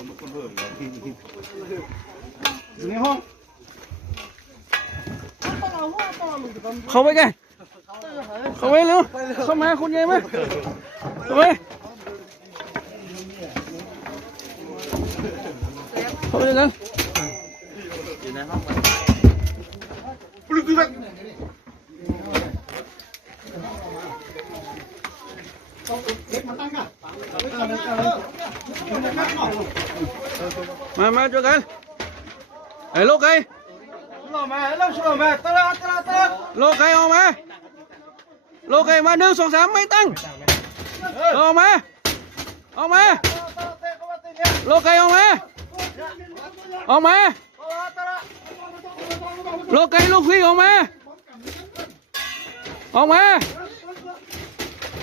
อยู่ในห้องเข้าไปแกเข้าไปเร็วเข้ามาคุณยายไหมเข้าไปเข้าไปเลยอยู่ในห้ปลุกตื่นเล็กมาตั้งกัน mà mà cho cái. Ấy lô cây. Lô cây không mà lô cây mà đưa xuống dám mấy tăng không mà không mà lô cây không mà không mà lô cây, lô phi không mà không mà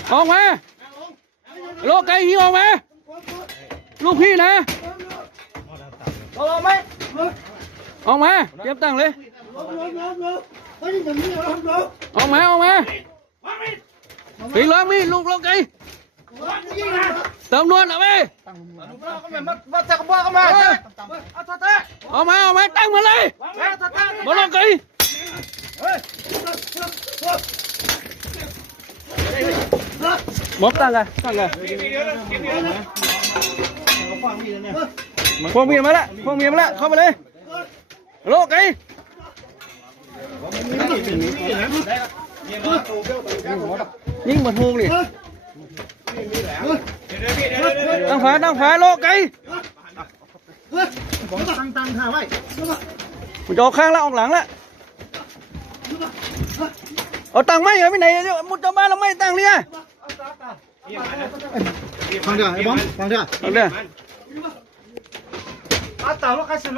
không mà lô cây hi không mà ลูกพี่นะ รอไหม ออกมาเตรียมตั้งเลย ออกมาออกมาปีล้อมีดลูกลูกไก่ตำรวจเอาไป มามาจากบ้าก็มาเอาตะตะ ออกมาออกมาตั้งมาเลย เอาตะตะ บอลลูกไก่มอบตั้งกันตั้งกัน พวงมีดมาละพวงมีดมาละเข้ามาเลยลูกไก่ยิงหมดหูเลยตั้งฝาตั้งฝาลูกไก่ตั้งตั้งท่าไว้มันจะออกข้างแล้วออกหลังแล้วเอาตังค์ไม่เหรอไม่ไหนเนี่ยมุดจะบ้านเราไม่ตังค์เนี่ยฟังเดี๋ยวไอ้บอมฟังเดี๋ยวเอาเดี๋ยวอา આ તારો કાશે